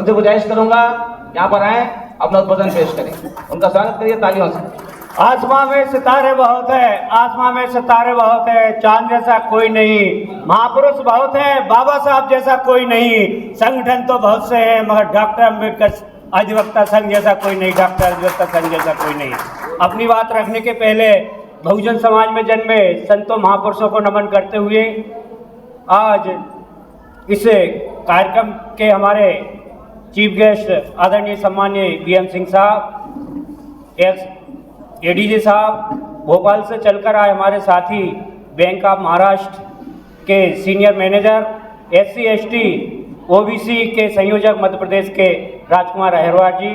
उनसे गुजारिश करूंगा यहाँ पर आए, अपना उद्बोधन पेश करें। उनका स्वागत करिए तालियों से। आसमां में सितारे बहुत है, आसमां में सितारे बहुत है, चांद जैसा कोई नहीं, महापुरुष बहुत है, बाबा साहब जैसा कोई नहीं, संगठन तो बहुत से हैं मगर डॉक्टर अम्बेडकर अधिवक्ता संघ जैसा कोई नहीं, डॉक्टर अधिवक्ता संघ जैसा कोई नहीं। अपनी बात रखने के पहले बहुजन समाज में जन्मे संतों महापुरुषों को नमन करते हुए आज इस कार्यक्रम के हमारे चीफ गेस्ट आदरणीय सम्मानीय बीएम सिंह साहब, एक्स एडीजी साहब, भोपाल से चलकर आए हमारे साथी बैंक ऑफ महाराष्ट्र के senior manager, SC ST OBC के संयोजक मध्य प्रदेश के राजकुमार अहिरवार जी,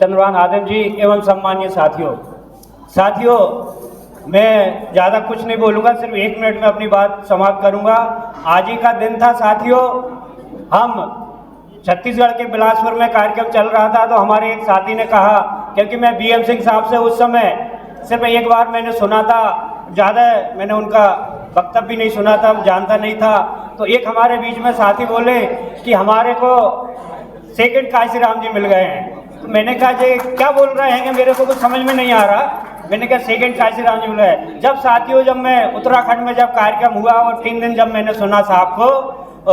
चंद्रभान आदम जी एवं सम्मानीय साथियों, मैं ज़्यादा कुछ नहीं बोलूँगा, सिर्फ 1 मिनट में अपनी बात समाप्त करूँगा। आज ही का दिन था साथियों, हम छत्तीसगढ़ के बिलासपुर में कार्यक्रम चल रहा था तो हमारे एक साथी ने कहा, क्योंकि मैं बीएम सिंह साहब से उस समय सिर्फ एक बार मैंने सुना था, ज़्यादा मैंने उनका वक्तव्य भी नहीं सुना था, जानता नहीं था, तो एक हमारे बीच में साथी बोले कि हमारे को सेकंड काशीराम जी मिल गए हैं। तो मैंने कहा जी क्या बोल रहे हैं कि मेरे को कुछ समझ में नहीं आ रहा। मैंने कहा सेकंड काशीराम जी मिल गए। जब साथियों, जब मैं उत्तराखंड में जब कार्यक्रम हुआ और 3 दिन जब मैंने सुना साहब को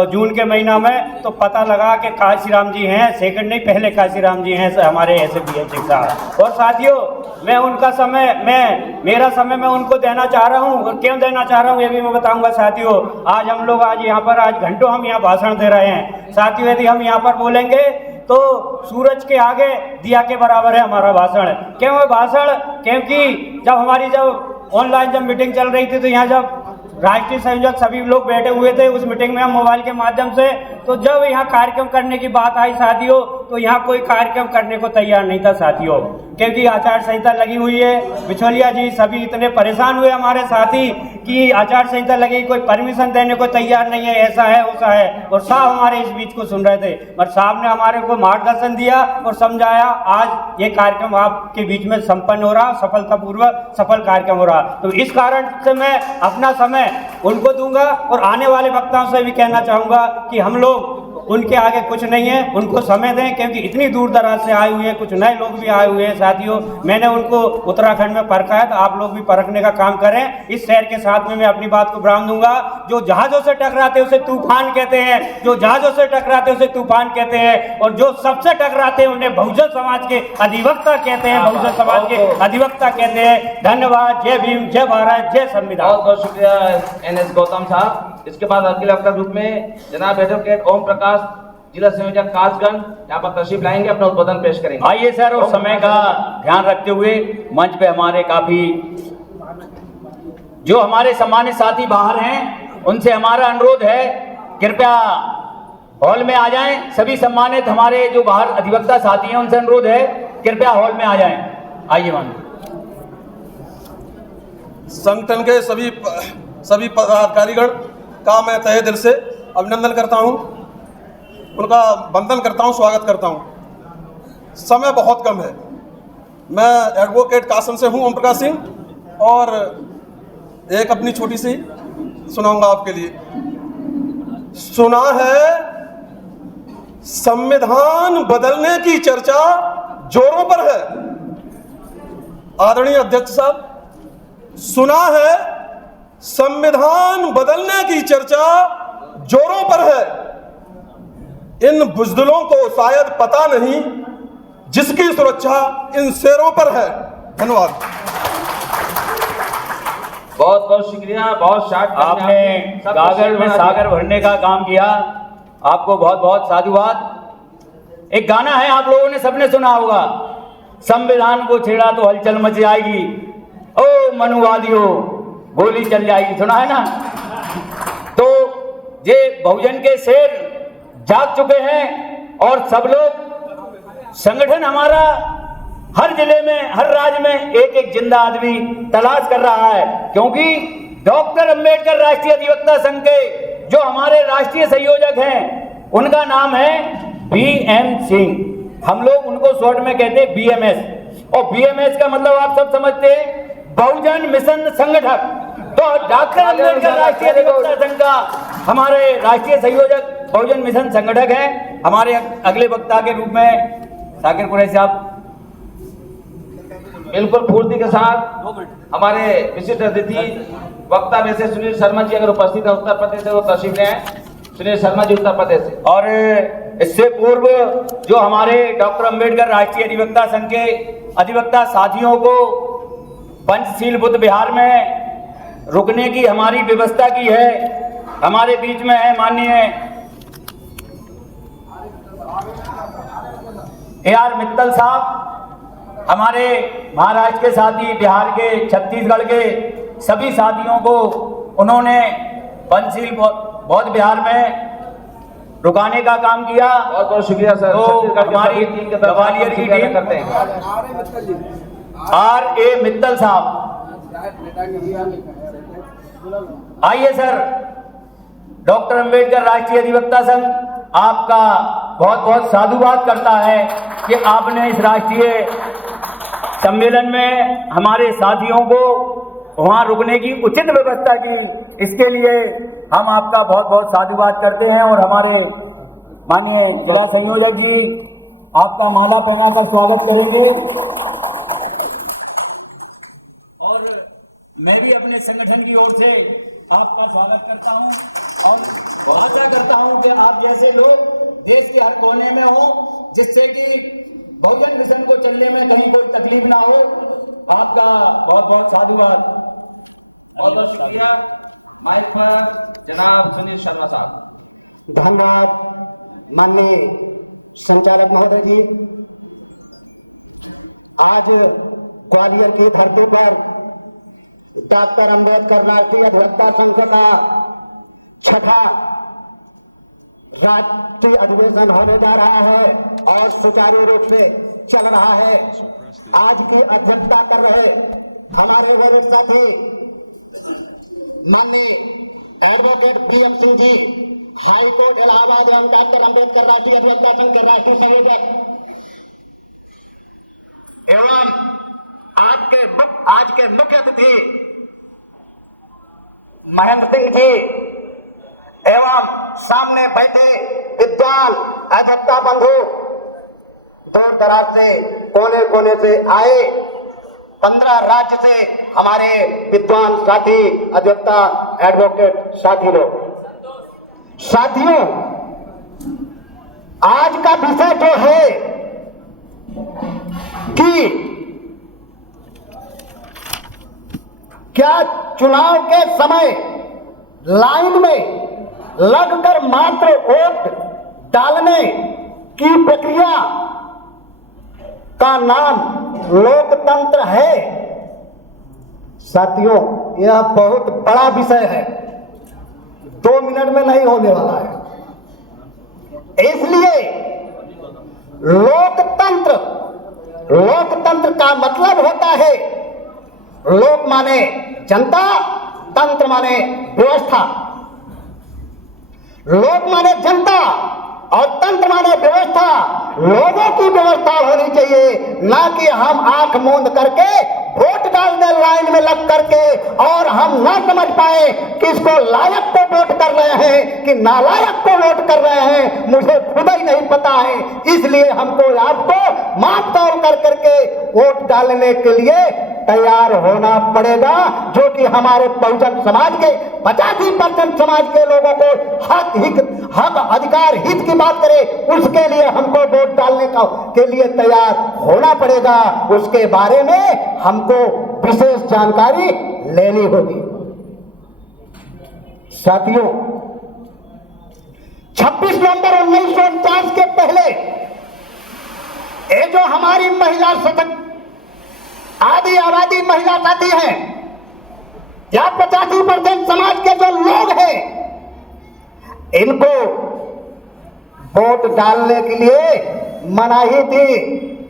जून के महीना में, तो पता लगा कि काशीराम जी हैं, सेकंड नहीं पहले काशीराम जी हैं हमारे ऐसे बीएम सिंह साहब। और साथियों, मैं उनका समय, मेरा समय मैं उनको देना चाह रहा हूँ, और क्यों देना चाह रहा हूँ ये भी मैं बताऊंगा साथियों। आज हम लोग यहाँ पर घंटों हम यहाँ भाषण दे रहे हैं साथियों, यदि हम यहाँ पर बोलेंगे तो सूरज के आगे दिया के बराबर है हमारा भाषण। क्यों है भाषण? क्योंकि जब ऑनलाइन जब मीटिंग चल रही थी तो यहाँ जब राष्ट्रीय संयोजक सभी लोग बैठे हुए थे उस मीटिंग में हम मोबाइल के माध्यम से, तो जब यहाँ कार्यक्रम करने की बात आई साथियों, तो यहाँ कोई कार्यक्रम करने को तैयार नहीं था साथियों, क्योंकि आचार संहिता लगी हुई है। बिचौलिया जी सभी इतने परेशान हुए हमारे साथी कि आचार संहिता लगी, कोई परमिशन देने को तैयार नहीं है, ऐसा है वैसा है, और साहब हमारे इस बीच को सुन रहे थे, पर साहब ने हमारे को मार्गदर्शन दिया और समझाया। आज ये कार्यक्रम आपके बीच में संपन्न हो रहा, सफलतापूर्वक सफल कार्यक्रम हो रहा। तो इस कारण से मैं अपना समय उनको दूंगा और आने वाले वक्ताओं से भी कहना चाहूँगा कि हम लोग उनके आगे कुछ नहीं है, उनको समय दें, क्योंकि इतनी दूर दराज से आए हुए हैं, कुछ नए लोग भी आए हुए हैं साथियों। मैंने उनको उत्तराखंड में परखा है, तो आप लोग भी परखने का काम करें। इस शहर के साथ में मैं अपनी बात को विराम दूंगा। जो जहाजों से टकराते उसे तूफान कहते हैं, जो जहाजों से टकराते उसे तूफान कहते हैं, और जो सबसे टकराते हैं उन्हें बहुजन समाज के अधिवक्ता कहते हैं, बहुजन समाज के अधिवक्ता कहते हैं। धन्यवाद। जय भीम, जय भारत, जय संविधान। बहुत बहुत शुक्रिया NS गौतम साहब। इसके बाद अगले वक्ता ग्रुप में जनाब एडवोकेट ओम प्रकाश, जिला संयोजक कासगंज, यहाँ पर तशरीफ लाएंगे, अपना उद्बोधन पेश करेंगे। आइए सर, और समय का ध्यान रखते हुए मंच पे हमारे काफी जो हमारे सम्मानित साथी बाहर हैं, उनसे हमारा अनुरोध है कृपया हॉल में आ जाएं। सभी सम्मानित हमारे जो बाहर अधिवक्ता साथी हैं उनसे अनुरोध है कृपया हॉल में आ जाएं। आइए मान संगठन के सभी पदाधिकारीगण का मैं तहे दिल से अभिनंदन करता हूं, उनका वंदन करता हूं, स्वागत करता हूं। समय बहुत कम है। मैं एडवोकेट कासम से हूं, ओम प्रकाश सिंह, और एक अपनी छोटी सी सुनाऊंगा आपके लिए। सुना है संविधान बदलने की चर्चा जोरों पर है। आदरणीय अध्यक्ष साहब, सुना है संविधान बदलने की चर्चा जोरों पर है। इन बुज़दिलों को शायद पता नहीं जिसकी सुरक्षा इन शेरों पर है। धन्यवाद। बहुत बहुत शुक्रिया। बहुत शार्ट आपने गागर में सागर भरने का काम किया, आपको बहुत बहुत साधुवाद। एक गाना है, आप लोगों ने सबने सुना होगा, संविधान को छेड़ा तो हलचल मच जाएगी, ओ मनुवादियों गोली चल जाएगी। सुना है ना? तो ये बहुजन के शेर जाग चुके हैं और सब लोग, संगठन हमारा हर जिले में, हर राज्य में एक एक जिंदा आदमी तलाश कर रहा है, क्योंकि डॉक्टर अंबेडकर राष्ट्रीय अधिवक्ता संघ के जो हमारे राष्ट्रीय संयोजक हैं उनका नाम है बीएम सिंह। हम लोग उनको शॉर्ट में कहते हैं BMS, और BMS का मतलब आप सब समझते हैं, बहुजन मिशन संगठक। तो डॉक्टर अंबेडकर राष्ट्रीय अधिवक्ता संघ का हमारे राष्ट्रीय संयोजक बहुजन मिशन संगठक है। हमारे अगले वक्ता के रूप में साकिर कुरैशी साहब बिल्कुल फूर्ति के साथ हमारे विशिष्ट अतिथि वक्ता में से सुनील शर्मा जी अगर उपस्थित है उत्तर प्रदेश से, वो तशरीफ ले आए। सुनील शर्मा जी उत्तर प्रदेश से। और इससे पूर्व जो हमारे डॉक्टर अंबेडकर राष्ट्रीय अधिवक्ता संघ के अधिवक्ता साथियों को पंचशील बुद्ध विहार में रुकने की हमारी व्यवस्था की है, हमारे बीच में है माननीय AR मित्तल साहब, हमारे महाराष्ट्र के साथी, बिहार के, छत्तीसगढ़ के सभी साथियों को उन्होंने पंचशील बौद्ध विहार में रुकाने का काम किया। बहुत बहुत शुक्रिया सर। तो छत्तीसगढ़ की हमारी सभी टीम के तरफ ग्वालियर की टीम करते हैं। RA मित्तल साहब, आइए सर। डॉक्टर अंबेडकर राष्ट्रीय अधिवक्ता संघ आपका बहुत बहुत साधुवाद करता है कि आपने इस राष्ट्रीय सम्मेलन में हमारे साथियों को वहां रुकने की उचित व्यवस्था की। इसके लिए हम आपका बहुत बहुत साधुवाद करते हैं और हमारे माननीय जिला संयोजक जी आपका माला पहनाकर स्वागत करेंगे। और मैं भी अपने संगठन की ओर से आपका स्वागत करता हूं और आशा करता हूं कि आप जैसे लोग देश के हर कोने में हो, जिससे कि बहुजन मिशन को चलने में कहीं कोई तकलीफ ना हो। आपका बहुत बहुत साधुवाद। बहुत बहुत शुक्रिया। माइक पर जनाब सुनील शर्मा साहब। धन्यवाद माननीय संचालक महोदय जी। आज ग्वालियर की धरती पर डॉक्टर अंबेडकर राष्ट्रीय अधिवक्ता संघ का छठा राष्ट्रीय अधिवेशन होने जा रहा है और सुचारू रूप से चल रहा है। आज की अध्यक्षता कर रहे हमारे वरिष्ठ साथी माननीय advocate PM Singh ji, high court Allahabad एवं डॉक्टर अंबेडकर राष्ट्रीय अधिवक्ता संघ के राष्ट्रीय संयोजक एवं आज के मुख्य अतिथि महेंद्र सिंह जी एवं सामने बैठे विद्वान अधिवक्ता बंधु, दूर दराज से कोने कोने से आए 15 राज्य से हमारे विद्वान साथी अधिवक्ता एडवोकेट साथी लोग। साथियों, आज का विषय जो है कि क्या चुनाव के समय लाइन में लगकर मात्र वोट डालने की प्रक्रिया का नाम लोकतंत्र है? साथियों, यह बहुत बड़ा विषय है, 2 मिनट में नहीं होने वाला है। इसलिए लोकतंत्र का मतलब होता है, लोक माने जनता, तंत्र माने व्यवस्था। लोक माने जनता और तंत्र माने व्यवस्था। लोगों की व्यवस्था होनी चाहिए, ना कि हम आंख मूंद करके वोट डाल दें लाइन में लग करके और हम ना समझ पाए किसको लायक को वोट कर रहे हैं कि नालायक को वोट कर रहे हैं, मुझे खुद ही नहीं पता है। इसलिए हमको आपको माप तौल कर करके वोट डालने के लिए तैयार होना पड़ेगा, जो कि हमारे बहुजन समाज के 85% समाज के लोगों को हक अधिकार हित की बात करे, उसके लिए हमको वोट डालने के लिए तैयार होना पड़ेगा। उसके बारे में हमको विशेष जानकारी लेनी होगी। साथियों, 26 नवंबर 1949 के पहले ये जो हमारी महिला सशक्त आदि आबादी महिला साथी हैं या 85% समाज के जो लोग हैं, इनको वोट डालने के लिए मनाही थी,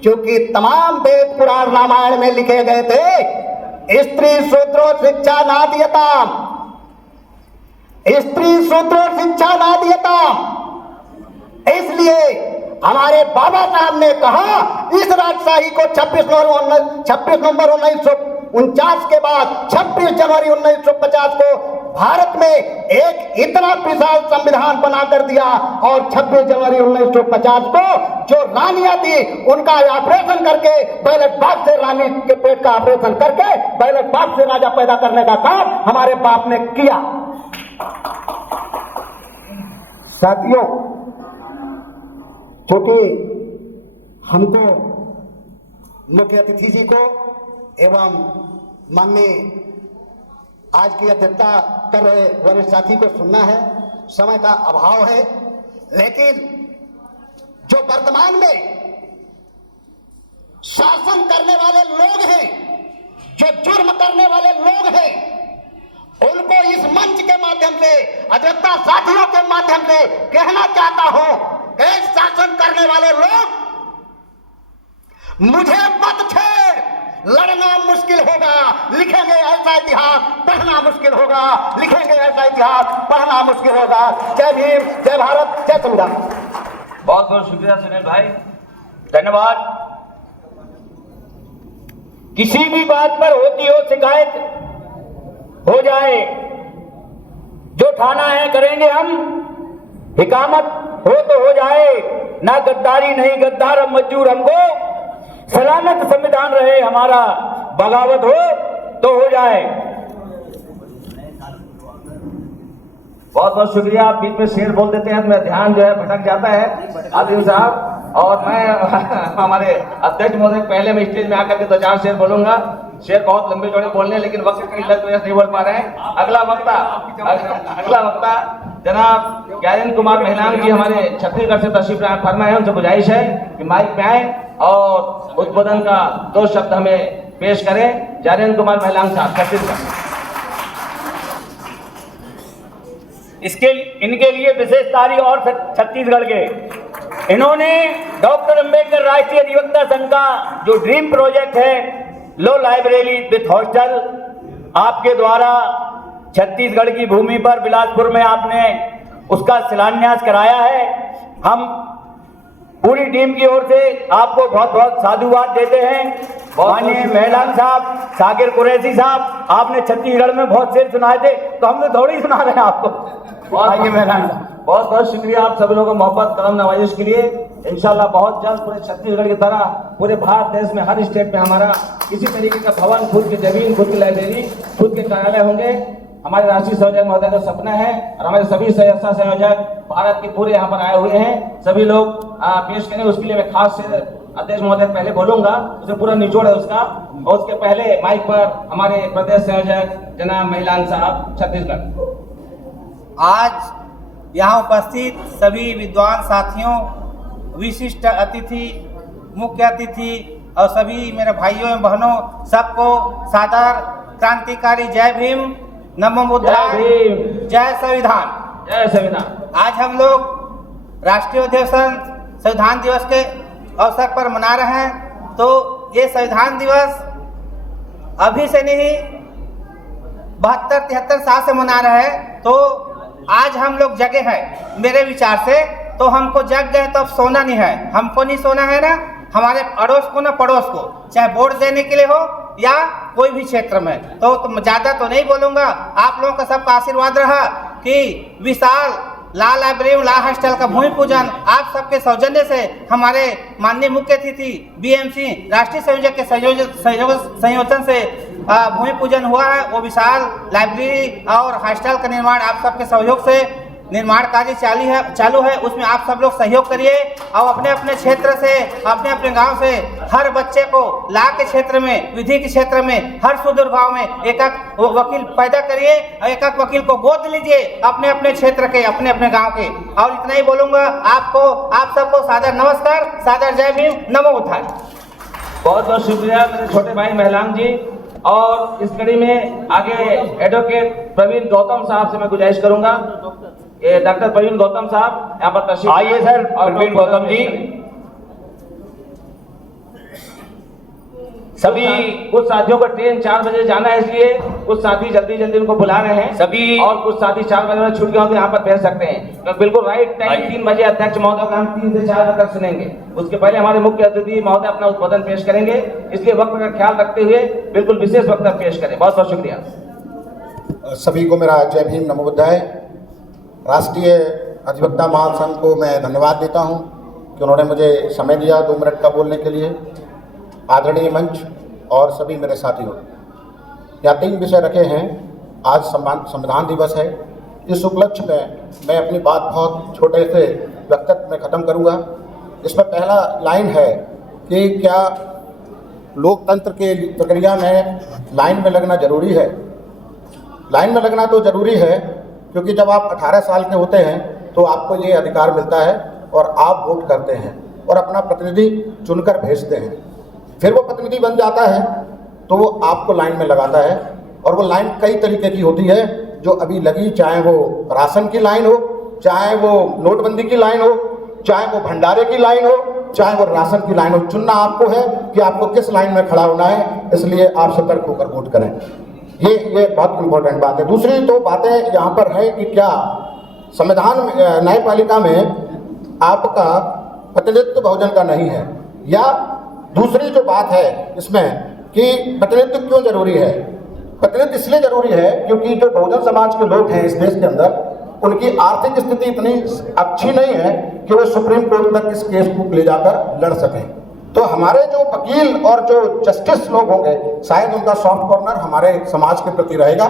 क्योंकि तमाम वेद पुराण रामायण में लिखे गए थे, स्त्री शूद्रो शिक्षा नादीयताम, स्त्री शूद्रो शिक्षा नादीयताम। इसलिए हमारे बाबा साहब ने कहा इस राजशाही को 26 नवंबर 1949 के बाद 26 जनवरी 1950 को भारत में एक इतना विशाल संविधान बना कर दिया और 26 जनवरी 1950 को जो रानियां थी उनका ऑपरेशन करके बैलेट बॉक्स से रानी के पेट का ऑपरेशन करके बैलेट बॉक्स से राजा पैदा करने का काम हमारे बाप ने किया। साथियों, क्योंकि हमको मुख्य अतिथि जी को एवं माननीय आज की अध्यक्षता कर रहे वरिष्ठ साथी को सुनना है, समय का अभाव है, लेकिन जो वर्तमान में शासन करने वाले लोग हैं, जो जुर्म करने वाले लोग हैं, उनको इस मंच के माध्यम से अध्यक्षता साथियों के माध्यम से कहना चाहता हूं कि शासन करने वाले लोग मुझे मत छेड़, लड़ना मुश्किल होगा, लिखेंगे ऐसा इतिहास, पढ़ना मुश्किल होगा, लिखेंगे ऐसा इतिहास, पढ़ना मुश्किल होगा। जय भीम, जय भारत, जय संविधान। बहुत बहुत शुक्रिया सुनील भाई, धन्यवाद। किसी भी बात पर होती हो शिकायत हो जाए, जो ठाना है करेंगे हम, हिकामत हो तो हो जाए, ना गद्दारी नहीं गद्दार हम मंजूर हमको, सलामत संविधान रहे हमारा, बगावत हो तो हो जाए। बहुत बहुत शुक्रिया। आप बीच में शेर बोल देते हैं तो मेरा ध्यान जो है भटक जाता है आदिल साहब, और मैं हमारे अध्यक्ष महोदय पहले मैं स्टेज में आकर के 2-4 शेर बोलूंगा। शेर बहुत लंबे चौड़े बोलने, लेकिन वक्त की किल्लत की वजह से नहीं बोल पा रहे हैं। अगला वक्ता जनाब ज्ञानेंद्र कुमार महिलांग जी हमारे छत्तीसगढ़ से तशरीफ फरमा है। उनसे गुजारिश है कि माइक पे आए और उद्बोधन का 2 शब्द हमें पेश करें। ज्ञानेंद्र कुमार महिलांग साहब छत्तीसगढ़। इनके लिए विशेष तारीफ और छत्तीसगढ़ के, इन्होंने डॉक्टर अंबेडकर राष्ट्रीय अधिवक्ता संघ का जो ड्रीम प्रोजेक्ट है लो लाइब्रेरी विथ हॉस्टल, आपके द्वारा छत्तीसगढ़ की भूमि पर बिलासपुर में आपने उसका शिलान्यास कराया है। हम पूरी टीम की ओर से आपको बहुत बहुत साधुवाद देते हैं। माननीय महिलांग साहब, साकिर कुरैशी साहब, आपने छत्तीसगढ़ में बहुत शेर सुनाए थे, तो हम तो थोड़ी सुना रहे हैं आपको। बहुत बहुत शुक्रिया आप सभी लोगों को मोहब्बत करम नवाजिश के लिए। इंशाल्लाह बहुत जल्द पूरे छत्तीसगढ़ की तरह पूरे भारत देश में हर स्टेट में हमारा इसी तरीके का भवन, खुद की जमीन, खुद की लाइब्रेरी, खुद के कार्यालय होंगे। हमारे राष्ट्रीय संयोजक महोदय का सपना है और हमारे सभी सदस्य संयोजक भारत के पूरे यहाँ पर आए हुए हैं। सभी लोग पेश करें, उसके लिए मैं खास से अध्यक्ष महोदय पहले बोलूंगा, उसे पूरा निचोड़ है उसका, और उसके पहले माइक पर हमारे प्रदेश संयोजक जनाब महिलांग साहब छत्तीसगढ़। आज यहाँ उपस्थित सभी विद्वान साथियों, विशिष्ट अतिथि, मुख्य अतिथि और सभी मेरे भाइयों एवं बहनों, सबको सादर क्रांतिकारी जय भीम, नमो बुद्धाय, जय संविधान, जय संविधान। आज हम लोग राष्ट्रीय अधिवेशन संविधान दिवस के अवसर पर मना रहे हैं। तो ये संविधान दिवस अभी से नहीं 72-73 साल से मना रहे हैं। तो आज हम लोग जगे हैं, मेरे विचार से तो हमको जग गए तो अब सोना नहीं है, हमको नहीं सोना है ना, हमारे अड़ोस को ना पड़ोस को, चाहे वोट देने के लिए हो या कोई भी क्षेत्र में। तो ज़्यादा तो नहीं बोलूँगा, आप लोगों का सबका आशीर्वाद रहा कि विशाल ला लाइब्रेरी, ला हॉस्टल का भूमि पूजन आप सबके सौजन्य से हमारे माननीय मुख्य अतिथि BMC राष्ट्रीय संयोजक के संयोजन से भूमि पूजन हुआ है। वो विशाल लाइब्रेरी और हॉस्टल का निर्माण आप सबके सहयोग से निर्माण कार्य चालू है। उसमें आप सब लोग सहयोग करिए और अपने अपने क्षेत्र से, अपने अपने गांव से हर बच्चे को ला के क्षेत्र में, विधि के क्षेत्र में, हर सुदूर गांव में एक वकील पैदा करिए और एक वकील को गोद लीजिए अपने अपने क्षेत्र के, अपने अपने गांव के। और इतना ही बोलूँगा, आप सबको सादर नमस्कार, सादर जय भीम, नमो बुद्धाय। बहुत बहुत शुक्रिया मेरे छोटे भाई महिलांग जी। और इस कड़ी में आगे एडवोकेट प्रवीण गौतम साहब से मैं गुजारिश करूंगा, डॉक्टर प्रवीण गौतम साहब यहाँ पर तशरीफ आइए सर। प्रवीण गौतम जी, सभी कुछ साथियों को ट्रेन 4 बजे जाना है, इसलिए कुछ साथी जल्दी जल्दी उनको बुला रहे हैं सभी, और कुछ साथी 4 बजे में छूट गए हो तो यहाँ पर भेज सकते हैं। तो बिल्कुल राइट टाइम 3 बजे अध्यक्ष महोदय का हम 3 से 4 बजे तक सुनेंगे। उसके पहले हमारे मुख्य अतिथि महोदय अपना उद्बोधन पेश करेंगे, इसलिए वक्त का ख्याल रखते हुए बिल्कुल विशेष वक्तव्य पेश करें। बहुत बहुत शुक्रिया। सभी को मेरा जय भीम नमो बुद्धाय। राष्ट्रीय अधिवक्ता महासंघ को मैं धन्यवाद देता हूं कि उन्होंने मुझे समय दिया 2 मिनट का बोलने के लिए। आदरणीय मंच और सभी मेरे साथियों, यहाँ 3 विषय रखे हैं। आज संविधान दिवस है। इस उपलक्ष्य में मैं अपनी बात बहुत छोटे से वक्तव्य में ख़त्म करूँगा। इसमें पहला लाइन है कि क्या लोकतंत्र के प्रक्रिया में लाइन में लगना ज़रूरी है। लाइन में लगना तो ज़रूरी है, क्योंकि जब आप 18 साल के होते हैं तो आपको ये अधिकार मिलता है और आप वोट करते हैं और अपना प्रतिनिधि चुनकर भेजते हैं। फिर वो प्रतिनिधि बन जाता है तो वो आपको लाइन में लगाता है, और वो लाइन कई तरीके की होती है जो अभी लगी, चाहे वो राशन की लाइन हो, चाहे वो नोटबंदी की लाइन हो, चाहे वो भंडारे की लाइन हो, चाहे वो राशन की लाइन हो। चुनना आपको है कि आपको किस लाइन में खड़ा होना है, इसलिए आप सतर्क होकर वोट करें। ये बहुत इम्पोर्टेंट बात है। दूसरी तो बातें यहाँ पर है कि क्या संविधान न्यायपालिका में आपका प्रतिनिधित्व बहुजन का नहीं है, या दूसरी जो बात है इसमें कि प्रतिनिधित्व क्यों जरूरी है। प्रतिनिधित्व इसलिए जरूरी है क्योंकि जो बहुजन समाज के लोग हैं इस देश के अंदर, उनकी आर्थिक स्थिति इतनी अच्छी नहीं है कि वो सुप्रीम कोर्ट तक इस केस को ले जाकर लड़ सकें। तो हमारे जो वकील और जो जस्टिस लोग होंगे, शायद उनका सॉफ्ट कॉर्नर हमारे समाज के प्रति रहेगा।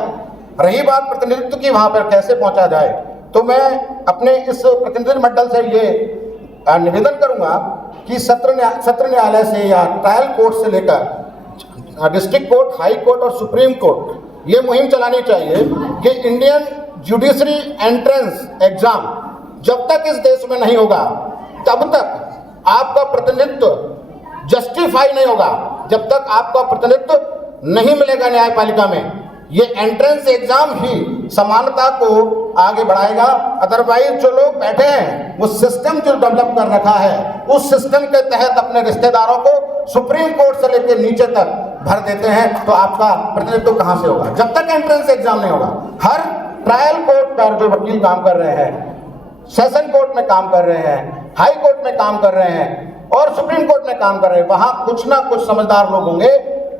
रही बात प्रतिनिधित्व की, वहाँ पर कैसे पहुँचा जाए, तो मैं अपने इस प्रतिनिधि मंडल से ये निवेदन करूँगा कि सत्र न्यायालय से या ट्रायल कोर्ट से लेकर डिस्ट्रिक्ट कोर्ट, हाई कोर्ट और सुप्रीम कोर्ट ये मुहिम चलानी चाहिए कि इंडियन जुडिशरी एंट्रेंस एग्जाम जब तक इस देश में नहीं होगा तब तक आपका प्रतिनिधित्व जस्टिफाई नहीं होगा, जब तक आपका प्रतिनिधित्व नहीं मिलेगा न्यायपालिका में। ये एंट्रेंस एग्जाम ही समानता को आगे बढ़ाएगा। अदरवाइज जो लोग बैठे हैं वो सिस्टम जो डेवलप कर रखा है, उस सिस्टम के तहत अपने रिश्तेदारों को सुप्रीम कोर्ट से लेकर नीचे तक भर देते हैं, तो आपका प्रतिनिधित्व कहाँ से होगा जब तक एंट्रेंस एग्जाम नहीं होगा। हर ट्रायल कोर्ट पर जो वकील काम कर रहे हैं, सेशन कोर्ट में काम कर रहे हैं, हाई कोर्ट में काम कर रहे हैं और सुप्रीम कोर्ट में काम कर रहे हैं, वहां कुछ ना कुछ समझदार लोग होंगे।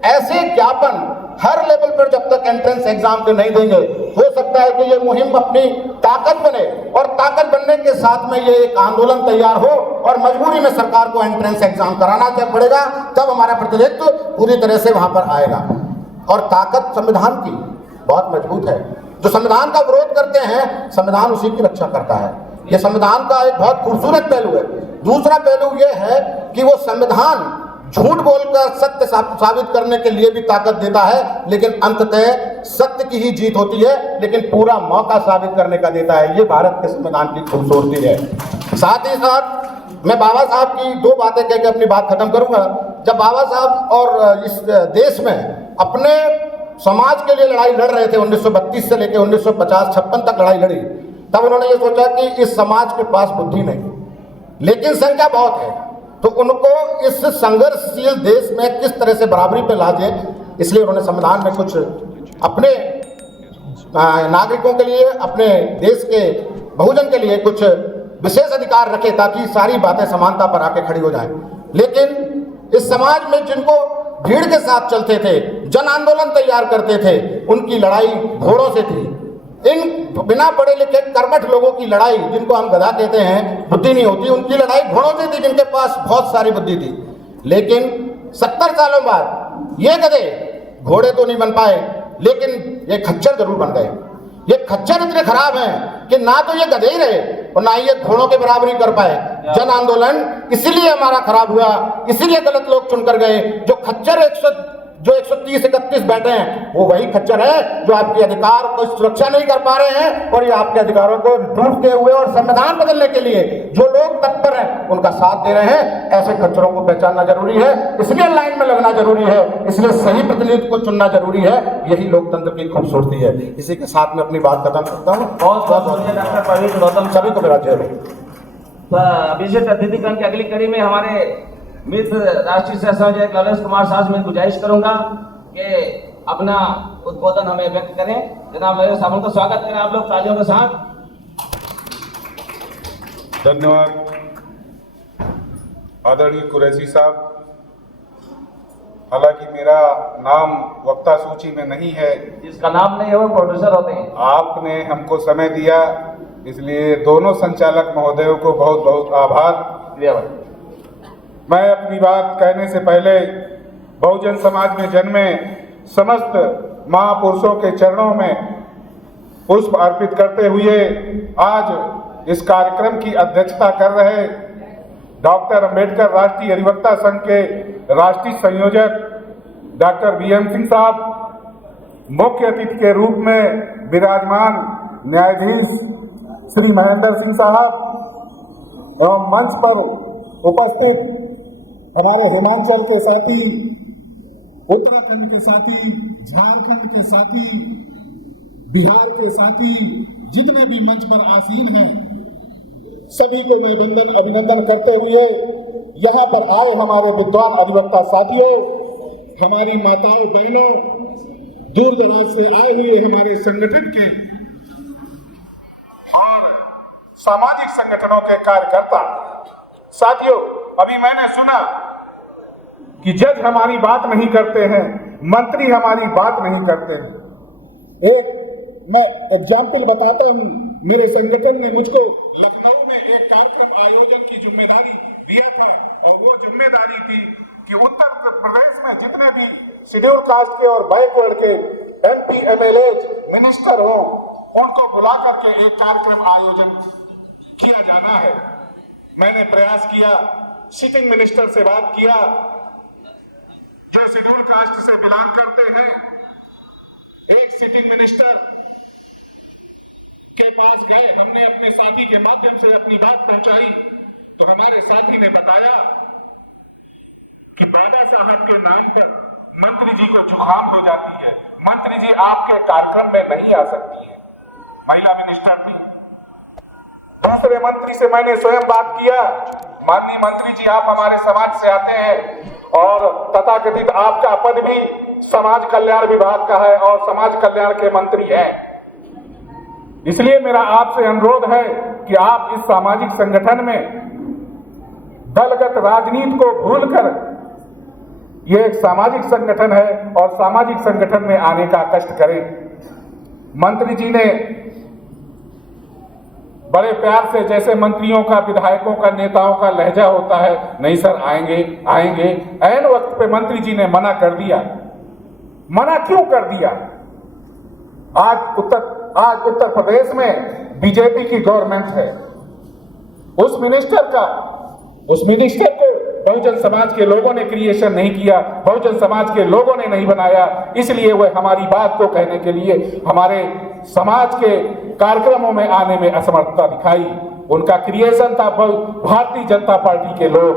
ऐसे ज्ञापन हर लेवल पर जब तक एंट्रेंस एग्जाम के नहीं देंगे, हो सकता है कि ये मुहिम अपनी ताकत बने, और ताकत बनने के साथ में ये एक आंदोलन तैयार हो और मजबूरी में सरकार को एंट्रेंस एग्जाम कराना जब पड़ेगा, तब हमारा प्रतिनिधित्व पूरी तरह से वहां पर आएगा। और ताकत संविधान की बहुत मजबूत है। जो संविधान का विरोध करते हैं, संविधान उसी की रक्षा करता है। ये संविधान का एक बहुत खूबसूरत पहलू है। दूसरा पहलू ये है कि वो संविधान झूठ बोलकर सत्य साबित करने के लिए भी ताकत देता है, लेकिन अंततः सत्य की ही जीत होती है, लेकिन पूरा मौका साबित करने का देता है। ये भारत के संविधान की खूबसूरती है। साथ ही साथ मैं बाबा साहब की 2 बातें कह के अपनी बात खत्म करूंगा। जब बाबा साहब और इस देश में अपने समाज के लिए लड़ाई लड़ रहे थे, 1932 से लेकर 1950-56 तक लड़ाई लड़ी, तब उन्होंने ये सोचा कि इस समाज के पास बुद्धि नहीं, लेकिन संख्या बहुत है, तो उनको इस संघर्षशील देश में किस तरह से बराबरी पे लाजे, इसलिए उन्होंने संविधान में कुछ अपने नागरिकों के लिए, अपने देश के बहुजन के लिए कुछ विशेष अधिकार रखे, ताकि सारी बातें समानता पर आके खड़ी हो जाएं। लेकिन इस समाज में जिनको भीड़ के साथ चलते थे, जन आंदोलन तैयार करते थे, उनकी लड़ाई घोड़ों से थी। इन बिना पढ़े लिखे कर्मठ लोगों की लड़ाई, जिनको हम गधा कहते हैं, बुद्धि नहीं होती, उनकी लड़ाई घोड़ों से थी, जिनके पास बहुत सारी बुद्धि थी। लेकिन 70 सालों बाद ये गधे घोड़े तो नहीं बन पाए, लेकिन ये खच्चर जरूर बन गए। ये खच्चर इतने खराब हैं कि ना तो ये गधे ही रहे और ना ही ये घोड़ों की बराबरी कर पाए। जन आंदोलन इसीलिए हमारा खराब हुआ, इसीलिए गलत लोग चुनकर गए। जो खच्चर 130-31 बैठे हैं, वो वही खच्चर है जो आपके अधिकार को सुरक्षा नहीं कर पा रहे हैं, और ये आपके अधिकारों को ढूंढते हुए और संविधान बदलने के लिए जो लोग तत्पर हैं उनका साथ दे रहे हैं। ऐसे खच्चरों को पहचानना जरूरी है, इसलिए लाइन में लगना जरूरी है, इसलिए सही प्रतिनिधि को चुनना जरूरी है। यही लोकतंत्र की खूबसूरती है। इसी के साथ में अपनी बात खत्म करता हूँ। बहुत बहुत डॉक्टर प्रवीण गौतम, सभी को मेरा जय भीम। विशिष्ट अतिथिगण की अगली कड़ी में हमारे मित्र राष्ट्रीय सह संयोजक कलेश कुमार साहब में गुजारिश करूंगा कि अपना उद्बोधन हमें व्यक्त करें। जनाब ललेश साहब का स्वागत करें आप लोग तालियों के साथ। धन्यवाद आदरणीय कुरैशी साहब, हालांकि मेरा नाम वक्ता सूची में नहीं है। जिसका नाम नहीं है वो प्रोड्यूसर होते हैं। आपने हमको समय दिया, इसलिए दोनों संचालक महोदयों को बहुत बहुत आभार। मैं अपनी बात कहने से पहले बहुजन समाज में जन्मे समस्त महापुरुषों के चरणों में पुष्प अर्पित करते हुए आज इस कार्यक्रम की अध्यक्षता कर रहे डॉक्टर अंबेडकर राष्ट्रीय अधिवक्ता संघ के राष्ट्रीय संयोजक डॉक्टर BM सिंह साहब, मुख्य अतिथि के रूप में विराजमान न्यायाधीश श्री महेंद्र सिंह साहब एवं मंच पर उपस्थित हमारे हिमाचल के साथी, उत्तराखंड के साथी, झारखंड के साथी, बिहार के साथी, जितने भी मंच पर आसीन हैं, सभी को मैं अभिनंदन करते हुए यहाँ पर आए हमारे विद्वान अधिवक्ता साथियों, हमारी माताओं बहनों, दूर दराज से आए हुए हमारे संगठन के और सामाजिक संगठनों के कार्यकर्ता साथियों, अभी मैंने सुना कि जज हमारी बात नहीं करते हैं, मंत्री हमारी बात नहीं करते हैं। एक मैं एग्जाम्पल बताता हूं, मेरे संगठन ने मुझको लखनऊ में एक कार्यक्रम आयोजन की जिम्मेदारी दिया था और वो जिम्मेदारी थी कि उत्तर प्रदेश में जितने भी शेड्यूल कास्ट के और बैकवर्ड के MP MLA मिनिस्टर हो, उनको बुला करके एक कार्यक्रम आयोजन किया जाना है। मैंने प्रयास किया, सिटिंग मिनिस्टर से बात किया, जो शेड्यूल कास्ट से बिलोंग करते हैं, एक सिटिंग मिनिस्टर के पास गए, हमने अपने साथी के माध्यम से अपनी बात पहुंचाई, तो हमारे साथी ने बताया कि बाबा साहब के नाम पर मंत्री जी को जुकाम हो जाती है, मंत्री जी आपके कार्यक्रम में नहीं आ सकती है। महिला मिनिस्टर थी। दूसरे मंत्री से मैंने स्वयं बात किया, माननीय मंत्री जी आप हमारे समाज से आते हैं और तथाकथित आपका पद भी समाज कल्याण विभाग का है और समाज कल्याण के मंत्री हैं, इसलिए मेरा आपसे अनुरोध है कि आप इस सामाजिक संगठन में दलगत राजनीति को भूलकर, यह एक सामाजिक संगठन है और सामाजिक संगठन में आने का कष्ट करें। मंत्री जी ने बड़े प्यार से, जैसे मंत्रियों का, विधायकों का, नेताओं का लहजा होता है, नहीं सर आएंगे आएंगे, ऐन वक्त पे मंत्री जी ने मना कर दिया। मना क्यों कर दिया? आज उत्तर प्रदेश में बीजेपी की गवर्नमेंट है, उस मिनिस्टर को बहुजन समाज के लोगों ने क्रिएशन नहीं किया, बहुजन समाज के लोगों ने नहीं बनाया, इसलिए वह हमारी बात को कहने के लिए हमारे समाज के कार्यक्रमों में आने में असमर्थता दिखाई। उनका क्रिएशन था भारतीय जनता पार्टी के लोग।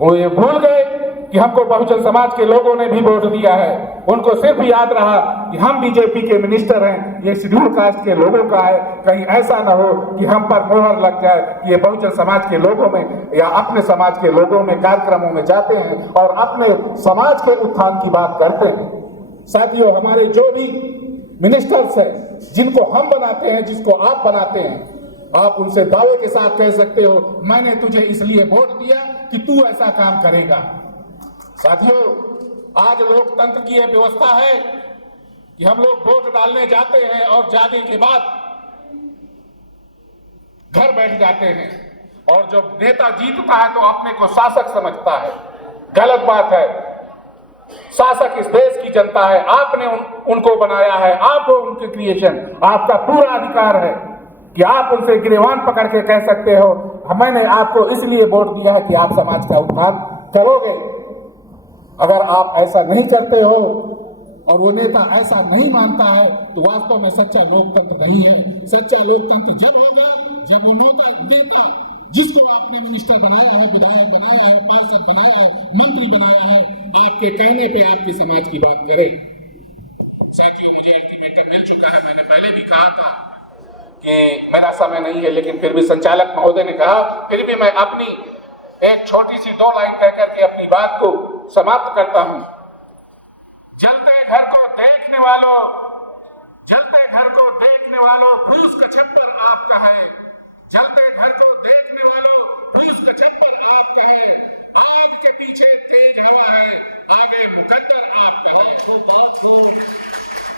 वो ये भूल गए कि हमको बहुजन समाज के लोगों ने भी वोट दिया है। उनको सिर्फ याद रहा कि हम बीजेपी के मिनिस्टर हैं, ये शेड्यूल कास्ट के लोगों का है, कहीं ऐसा ना हो कि हम पर मोहर लग जाए कि ये बहुजन समाज के लोगों में या अपने समाज के लोगों में कार्यक्रमों में जाते हैं और अपने समाज के उत्थान की बात करते हैं। साथियों, हमारे जो भी मिनिस्टर्स हैं, जिनको हम बनाते हैं, जिसको आप बनाते हैं, आप उनसे दावे के साथ कह सकते हो मैंने तुझे इसलिए वोट दिया कि तू ऐसा काम करेगा। साथियों, आज लोकतंत्र की यह व्यवस्था है कि हम लोग वोट डालने जाते हैं और जाने के बाद घर बैठ जाते हैं और जब नेता जीतता है तो अपने को शासक समझता है। गलत बात है। शासक इस देश की जनता है, आपने उनको बनाया है, आप हो उनके क्रिएशन, आपका पूरा अधिकार है कि आप उनसे गिरेबान पकड़ के कह सकते हो मैंने आपको इसलिए वोट दिया है कि आप समाज का उत्थान करोगे। अगर आप ऐसा नहीं करते हो और वो नेता ऐसा नहीं मानता है तो वास्तव में सच्चा लोकतंत्र नहीं है। सच्चा लोकतंत्र जब होगा जब वो नेता जिसको आपने मिनिस्टर बनाया है, विधायक बनाया है, पार्षद बनाया है, मंत्री बनाया है, आपके कहने पे आपके समाज की बात करे। साथियों, मुझे अल्टीमेटम मिल चुका है। मैंने पहले भी कहा था कि मेरा समय नहीं है, लेकिन फिर भी संचालक महोदय ने कहा, फिर भी मैं अपनी एक छोटी सी 2 लाइन कहकर के अपनी बात को समाप्त करता हूं। जलते घर को देखने वालों, जलते घर को देखने वालों, फूस का छप्पर आपका है। जलते घर को देखने वालों, फूस का छप्पर आपका है। आग आपके पीछे तेज हवा है, आगे मुकद्दर आपका है।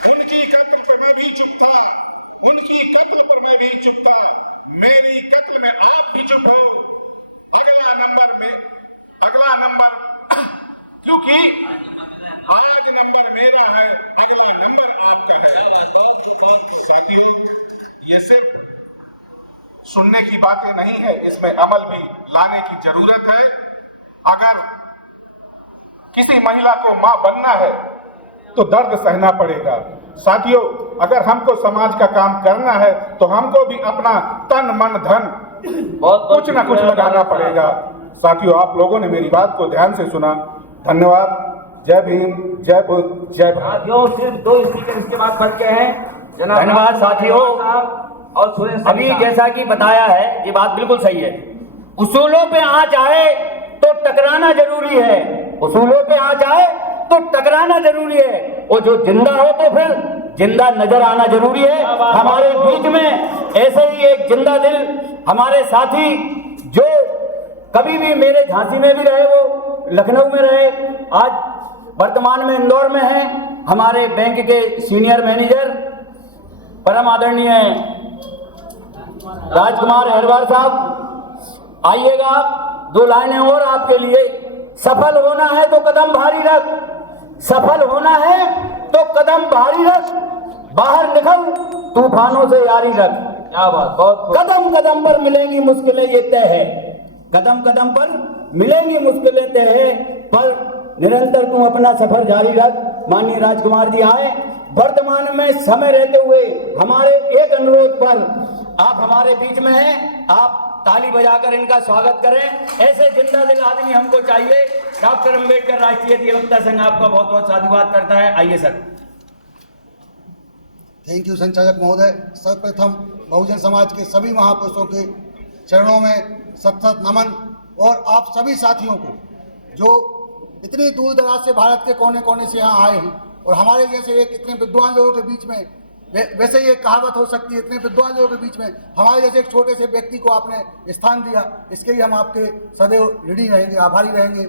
उनकी कत्ल पर मैं भी चुप था, उनकी कत्ल पर मैं भी चुप था, मेरी कत्ल में आप भी चुप हो। अगला नंबर क्योंकि आज नंबर मेरा है, अगला नंबर आपका है। साथियों, ये सिर्फ सुनने की बातें नहीं है, इसमें अमल भी लाने की जरूरत है। अगर किसी महिला को मां बनना है तो दर्द सहना पड़ेगा। साथियों, अगर हमको समाज का काम करना है तो हमको भी अपना तन मन धन कुछ ना कुछ लगाना पड़ेगा। साथियों, आप लोगों ने मेरी बात को ध्यान से सुना, धन्यवाद। जय भीम, जय बुद्ध, जय भारत। साथियों, सिर्फ 2 स्पीकर इसके बाद बच गए हैं, जनाब धन्यवाद साथियों। और सुरेश अभी जैसा कि बताया है, ये बात बिल्कुल सही है। उसूलों पे आंच आए तो टकराना जरूरी है, उसूलों पे आंच आए तो टकराना जरूरी है, और जो जिंदा हो तो फिर जिंदा नजर आना जरूरी है। हमारे बीच में ऐसे ही एक जिंदा दिल हमारे साथी, जो कभी भी मेरे झांसी में भी रहे, वो लखनऊ में रहे, आज वर्तमान में इंदौर में है, हमारे बैंक के सीनियर मैनेजर परम आदरणीय राजकुमार अहरवार साहब, आइएगा, 2 लाइनें और आपके लिए। सफल होना है तो कदम भारी रख, सफल होना है तो कदम भारी रख, बाहर निकल तूफानों से यारी रख। क्या बात, बहुत कदम कदम पर मिलेंगी मुश्किलें, ये तय है, कदम कदम पर मिलेंगी मुश्किलें तय है, पर निरंतर तू अपना सफर जारी रख। माननीय राजकुमार जी आए, वर्तमान में समय रहते हुए हमारे एक अनुरोध पर, आप हमारे बीच में हैं, आप ताली बजाकर इनका स्वागत करें। ऐसे जिंदा दिल आदमी हमको चाहिए। डॉक्टर अंबेडकर राष्ट्रीय अधिवक्ता संघ आपका बहुत बहुत साधुवाद करता है। आइए सर। थैंक यू संचालक महोदय। सर्वप्रथम बहुजन समाज के सभी महापुरुषों के चरणों में सत नमन, और आप सभी साथियों को जो इतनी दूर दराज से भारत के कोने कोने से यहाँ आए हैं, और हमारे जैसे एक इतने विद्वान लोगों के बीच में, वैसे ये कहावत हो सकती है, इतने विद्वान लोगों के बीच में हमारे जैसे एक छोटे से व्यक्ति को आपने स्थान दिया, इसके लिए हम आपके सदैव ऋणी रहेंगे, आभारी रहेंगे।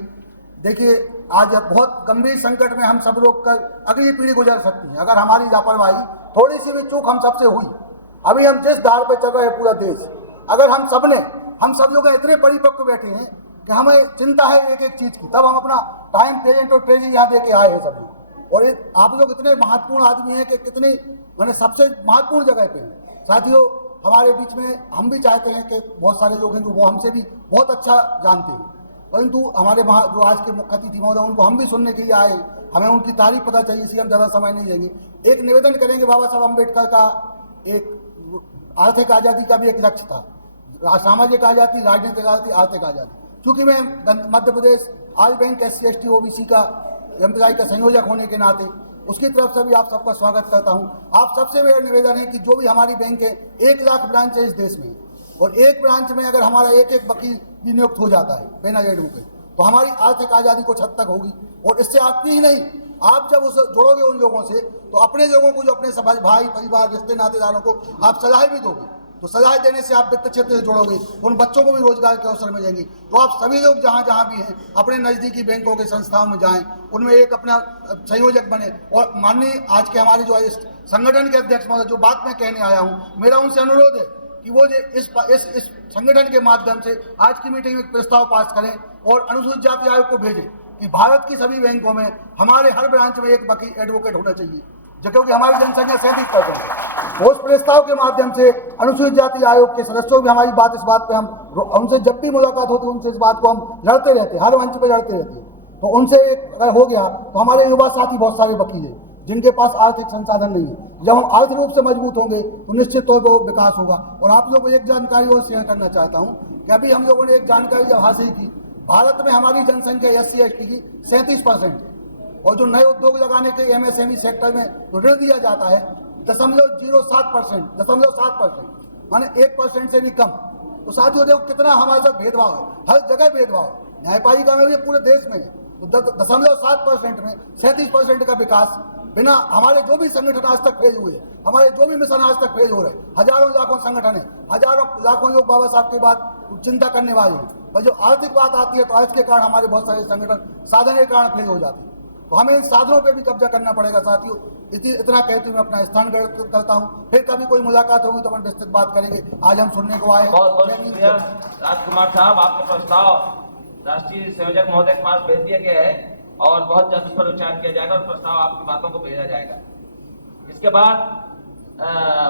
देखिए, आज बहुत गंभीर संकट में हम सब लोग कर अगली पीढ़ी गुजर सकती है अगर हमारी लापरवाही, थोड़ी सी भी चूक हम सबसे हुई। अभी हम जिस धार पर चल रहे हैं पूरा देश, अगर हम सब लोग इतने परिपक्व बैठे हैं कि हमें चिंता है एक एक चीज की, तब हम अपना टाइम, प्रेजेंट और ट्रेनिंग यहाँ दे के आए हैं सब लोग। और आप लोग इतने महत्वपूर्ण आदमी हैं कि कितने मैंने सबसे महत्वपूर्ण जगह पे हैं। साथियों, हमारे बीच में हम भी चाहते हैं कि बहुत सारे लोग हैं जो वो हमसे भी बहुत अच्छा जानते हैं, परंतु हमारे जो आज के मुख्य अतिथि महोदय, उनको हम भी सुनने के लिए आए, हमें उनकी तारीफ पता चाहिए, इसलिए हम ज़्यादा समय नहीं लेंगे। एक निवेदन करेंगे, बाबा साहब अम्बेडकर का एक आर्थिक आज़ादी का भी एक लक्ष्य था, सामाजिक आज़ादी, राजनीतिक आज़ादी, आर्थिक आज़ादी। चूंकि मैं Madhya Pradesh all bank SC/ST OBC का एम्प्लॉय का संयोजक होने के नाते उसकी तरफ से भी आप सबका स्वागत करता हूं। आप सबसे मेरा निवेदन है कि जो भी हमारी बैंक है, 1 लाख ब्रांच है इस देश में, और एक ब्रांच में अगर हमारा एक एक वकील भी नियुक्त हो जाता है बिना एडवोकेट, तो हमारी आर्थिक आज़ादी कुछ हद तक होगी। और इससे आपकी ही नहीं, आप जब उसे जोड़ोगे उन लोगों से, तो अपने लोगों को, जो अपने भाई परिवार रिश्ते नातेदारों को आप सलाह भी दोगे, तो सलाह देने से आप वित्त क्षेत्र से जोड़ोगे, उन बच्चों को भी रोजगार के अवसर मिलेंगे। तो आप सभी लोग जहाँ जहाँ भी हैं, अपने नज़दीकी बैंकों के संस्थाओं में जाएं, उनमें एक अपना संयोजक बने। और माननीय आज के हमारे जो संगठन के अध्यक्ष महोदय, जो बात मैं कहने आया हूँ, मेरा उनसे अनुरोध है कि वो इस संगठन के माध्यम से आज की मीटिंग में एक प्रस्ताव पास करें और अनुसूचित जाति आयोग को भेजें कि भारत की सभी बैंकों में हमारे हर ब्रांच में एक वकील एडवोकेट होना चाहिए, क्योंकि हमारी जनसंख्या 37% है। उस प्रस्ताव के माध्यम से अनुसूचित जाति आयोग के सदस्यों भी हमारी बात, इस बात पे हम उनसे जब भी मुलाकात होती है, उनसे इस बात को हम लड़ते रहते हैं, हर मंच पे लड़ते रहते हैं। तो उनसे अगर हो गया, तो हमारे युवा साथी बहुत सारे वकील हैं जिनके पास आर्थिक संसाधन नहीं है। जब हम आर्थिक रूप से मजबूत होंगे तो निश्चित तौर पर विकास होगा। और आप लोगों को एक जानकारी और शेयर करना चाहता हूँ कि अभी हम लोगों ने एक जानकारी जब हासिल की, भारत में हमारी जनसंख्या SC/ST की 37% है, और जो नए उद्योग लगाने के MSME सेक्टर में जो ऋण दिया जाता है 0.07%, माने 1% से भी कम। तो साथियों, देखो कितना हमारे साथ भेदभाव है, हर जगह भेदभाव है, न्यायपालिका में भी, पूरे देश में है। तो 0.7% में 37% का विकास बिना हमारे जो भी संगठन आज तक फेल हुए, हमारे जो भी मिशन आज तक फेल हो रहे, हजारों लाखों संगठन है, हजारों लाखों लोग बाबा साहब की बात चिंता करने वाले हैं, पर जो आर्थिक बात आती है तो आज के कारण हमारे बहुत सारे संगठन साधन के कारण फेल हो जाते हैं। तो हमें इन साधनों पे भी कब्जा करना पड़ेगा साथियों। इतना कहते हुए मैं अपना स्थान ग्रहण करता हूँ। फिर कभी कोई मुलाकात होगी तो हम विस्तृत बात करेंगे। आज हम सुनने को आए। बहुत बहुत शुक्रिया राजकुमार साहब, आपका प्रस्ताव राष्ट्रीय संयोजक महोदय के पास भेज दिया गया है और बहुत जल्द उस पर विचार किया जाएगा और प्रस्ताव आपकी बातों को भेजा जाएगा। इसके बाद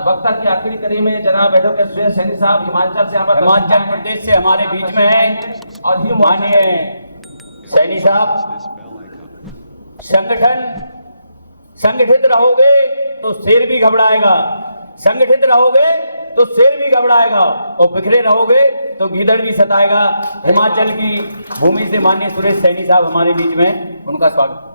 वक्ता की आखिरी कड़ी में जनाब एडवोकेट सुरेश सैनी साहब हिमाचल से हिमाचल प्रदेश से हमारे बीच में है और ही माननीय सैनी साहब। संगठित रहोगे तो शेर भी घबराएगा, संगठित रहोगे तो शेर भी घबराएगा और बिखरे रहोगे तो गीदड़ भी सताएगा। हिमाचल की भूमि से माननीय सुरेश सैनी साहब हमारे बीच में, उनका स्वागत।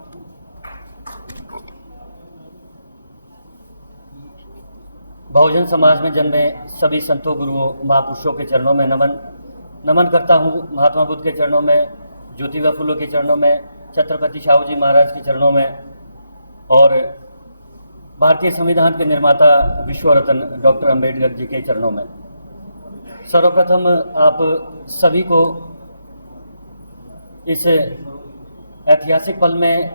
बहुजन समाज में जन्मे सभी संतों, गुरुओं, महापुरुषों के चरणों में नमन करता हूँ। महात्मा बुद्ध के चरणों में, ज्योतिबा फुले के चरणों में, छत्रपति शाहू जी महाराज के चरणों में और भारतीय संविधान के निर्माता विश्व रत्न डॉक्टर अंबेडकर जी के चरणों में। सर्वप्रथम आप सभी को इस ऐतिहासिक पल में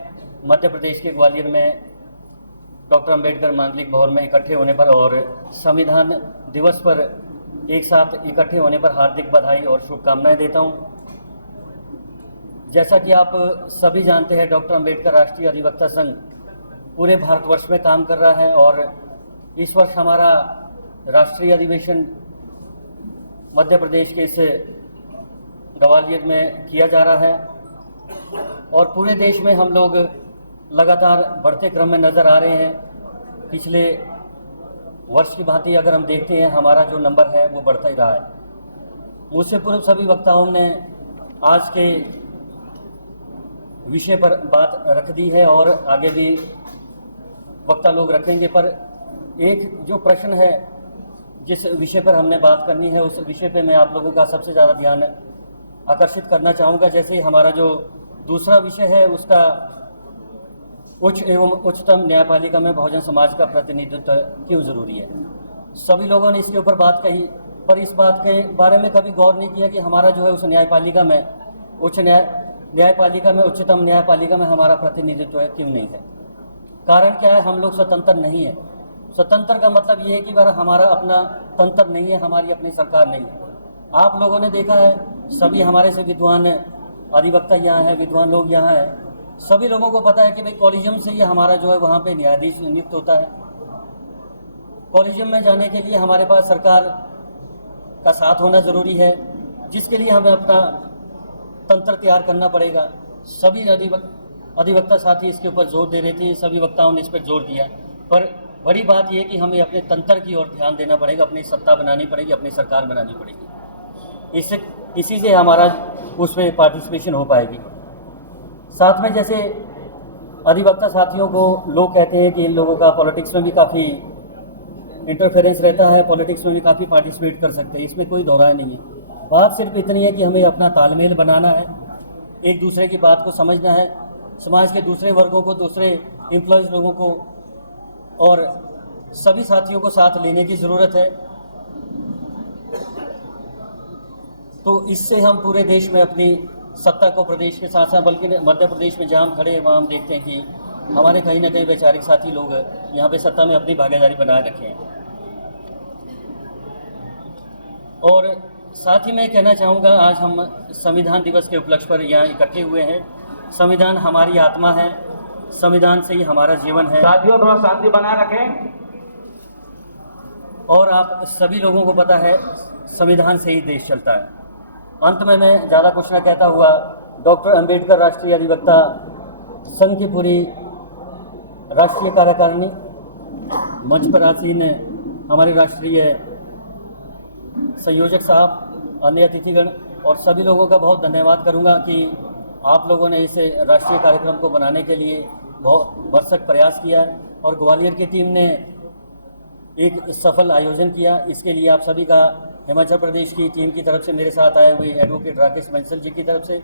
मध्य प्रदेश के ग्वालियर में डॉक्टर अंबेडकर मांगलिक भवन में इकट्ठे होने पर और संविधान दिवस पर एक साथ इकट्ठे होने पर हार्दिक बधाई और शुभकामनाएं देता हूं। जैसा कि आप सभी जानते हैं, डॉक्टर अंबेडकर राष्ट्रीय अधिवक्ता संघ पूरे भारतवर्ष में काम कर रहा है और इस वर्ष हमारा राष्ट्रीय अधिवेशन मध्य प्रदेश के इस ग्वालियर में किया जा रहा है और पूरे देश में हम लोग लगातार बढ़ते क्रम में नज़र आ रहे हैं। पिछले वर्ष की भांति अगर हम देखते हैं, हमारा जो नंबर है वो बढ़ता ही रहा है। मुझसे पूर्व सभी वक्ताओं ने आज के विषय पर बात रख दी है और आगे भी वक्ता लोग रखेंगे, पर एक जो प्रश्न है जिस विषय पर हमने बात करनी है, उस विषय पे मैं आप लोगों का सबसे ज़्यादा ध्यान आकर्षित करना चाहूँगा। जैसे ही हमारा जो दूसरा विषय है उसका उच्च एवं उच्चतम न्यायपालिका में बहुजन समाज का प्रतिनिधित्व क्यों जरूरी है। सभी लोगों ने इसके ऊपर बात कही, पर इस बात के बारे में कभी गौर नहीं किया कि हमारा जो है उस न्यायपालिका में न्यायपालिका में उच्चतम न्यायपालिका में हमारा प्रतिनिधित्व है क्यों नहीं है। कारण क्या है? हम लोग स्वतंत्र नहीं है। स्वतंत्र का मतलब ये है कि हमारा अपना तंत्र नहीं है, हमारी अपनी सरकार नहीं है। आप लोगों ने देखा है, सभी हमारे से विद्वान अधिवक्ता यहाँ है, विद्वान लोग यहाँ है, सभी लोगों को पता है कि भाई कॉलेजियम से ही हमारा जो है वहाँ पे न्यायाधीश नियुक्त होता है। कॉलेजियम में जाने के लिए हमारे पास सरकार का साथ होना जरूरी है, जिसके लिए हमें अपना तंत्र तैयार करना पड़ेगा। सभी अधिवक्ता साथी इसके ऊपर जोर दे रहे थे, सभी वक्ताओं ने इस पर जोर दिया, पर बड़ी बात यह कि हमें अपने तंत्र की ओर ध्यान देना पड़ेगा, अपनी सत्ता बनानी पड़ेगी, अपनी सरकार बनानी पड़ेगी। इसी से हमारा उसमें पार्टिसिपेशन हो पाएगी। साथ में जैसे अधिवक्ता साथियों को लोग कहते हैं कि इन लोगों का पॉलिटिक्स में भी काफ़ी इंटरफेरेंस रहता है, पॉलिटिक्स में भी काफ़ी पार्टिसिपेट कर सकते हैं, इसमें कोई दोहराए नहीं है। बात सिर्फ इतनी है कि हमें अपना तालमेल बनाना है, एक दूसरे की बात को समझना है, समाज के दूसरे वर्गों को, दूसरे एम्प्लॉयज़ लोगों को और सभी साथियों को साथ लेने की ज़रूरत है। तो इससे हम पूरे देश में अपनी सत्ता को प्रदेश के साथ साथ बल्कि मध्य प्रदेश में जहाँ हम खड़े हैं वहाँ हम देखते हैं कि हमारे कहीं ना कहीं वैचारिक साथी लोग यहाँ पे सत्ता में अपनी भागीदारी बनाए रखे हैं। और साथ ही मैं कहना चाहूँगा, आज हम संविधान दिवस के उपलक्ष्य पर यहाँ इकट्ठे हुए हैं। संविधान हमारी आत्मा है, संविधान से ही हमारा जीवन है। साथियों थोड़ा शांति बनाए रखें। और आप सभी लोगों को पता है संविधान से ही देश चलता है। अंत में मैं ज़्यादा कुछ न कहता हुआ डॉक्टर अंबेडकर राष्ट्रीय अधिवक्ता संघ की पूरी राष्ट्रीय कार्यकारिणी, मंच पर आसीन हमारे राष्ट्रीय संयोजक साहब, अन्य अतिथिगण और सभी लोगों का बहुत धन्यवाद करूंगा कि आप लोगों ने इस राष्ट्रीय कार्यक्रम को बनाने के लिए बहुत भरसक प्रयास किया और ग्वालियर की टीम ने एक सफल आयोजन किया। इसके लिए आप सभी का हिमाचल प्रदेश की टीम की तरफ से, मेरे साथ आए हुए एडवोकेट राकेश बंसल जी की तरफ से,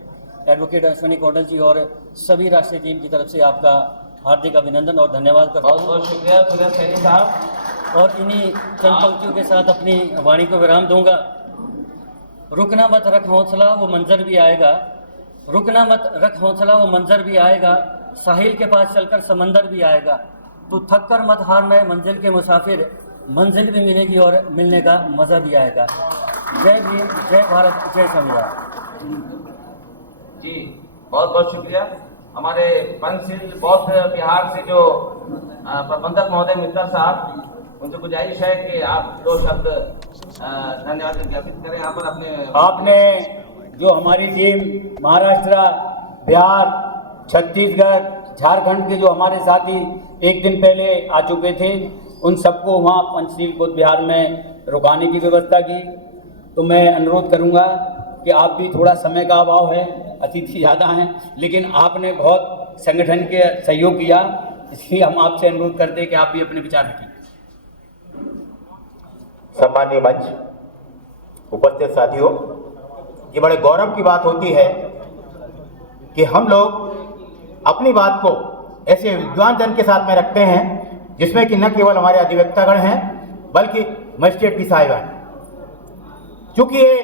एडवोकेट अश्विनी कौंडल जी और सभी राष्ट्रीय टीम की तरफ से आपका हार्दिक अभिनंदन और धन्यवाद करता बहुत हूँ। बहुत शुक्रिया सुरेश सैनी साहब। और इन्हीं चंद पंक्तियों के साथ अपनी वाणी को विराम दूंगा। रुकना मत रख हौसला वो मंजर भी आएगा, रुकना मत रख हौसला वो मंजर भी आएगा, साहिल के पास चलकर समंदर भी आएगा, तू थक कर मत हारना है मंजिल के मुसाफिर, मंजिल भी मिलेगी और मिलने का मज़ा भी आएगा। जय भीम, जय भारत, जय संविधान। जी बहुत बहुत शुक्रिया। हमारे पंचशील बौद्ध बिहार से जो प्रबंधक महोदय मित्तर साहब, उनसे गुजारिश है कि आप 2 शब्द धन्यवाद ज्ञापित करें यहाँ पर अपने। आपने जो हमारी टीम महाराष्ट्र, बिहार, छत्तीसगढ़, झारखंड के जो हमारे साथी एक दिन पहले आ चुके थे, उन सबको वहाँ पंचशील बौद्ध बिहार में रुकाने की व्यवस्था की। तो मैं अनुरोध करूँगा कि आप भी, थोड़ा समय का अभाव है, अतिथि ज़्यादा हैं, लेकिन आपने बहुत संगठन के सहयोग किया, इसलिए हम आपसे अनुरोध करते हैं कि आप भी अपने विचार रखें। सम्मानीय मंच, उपस्थित साथियों, ये बड़े गौरव की बात होती है कि हम लोग अपनी बात को ऐसे विद्वान जन के साथ में रखते हैं जिसमें कि न केवल हमारे अधिवक्तागण हैं बल्कि मजिस्ट्रेट भी साहिबान। चूंकि ये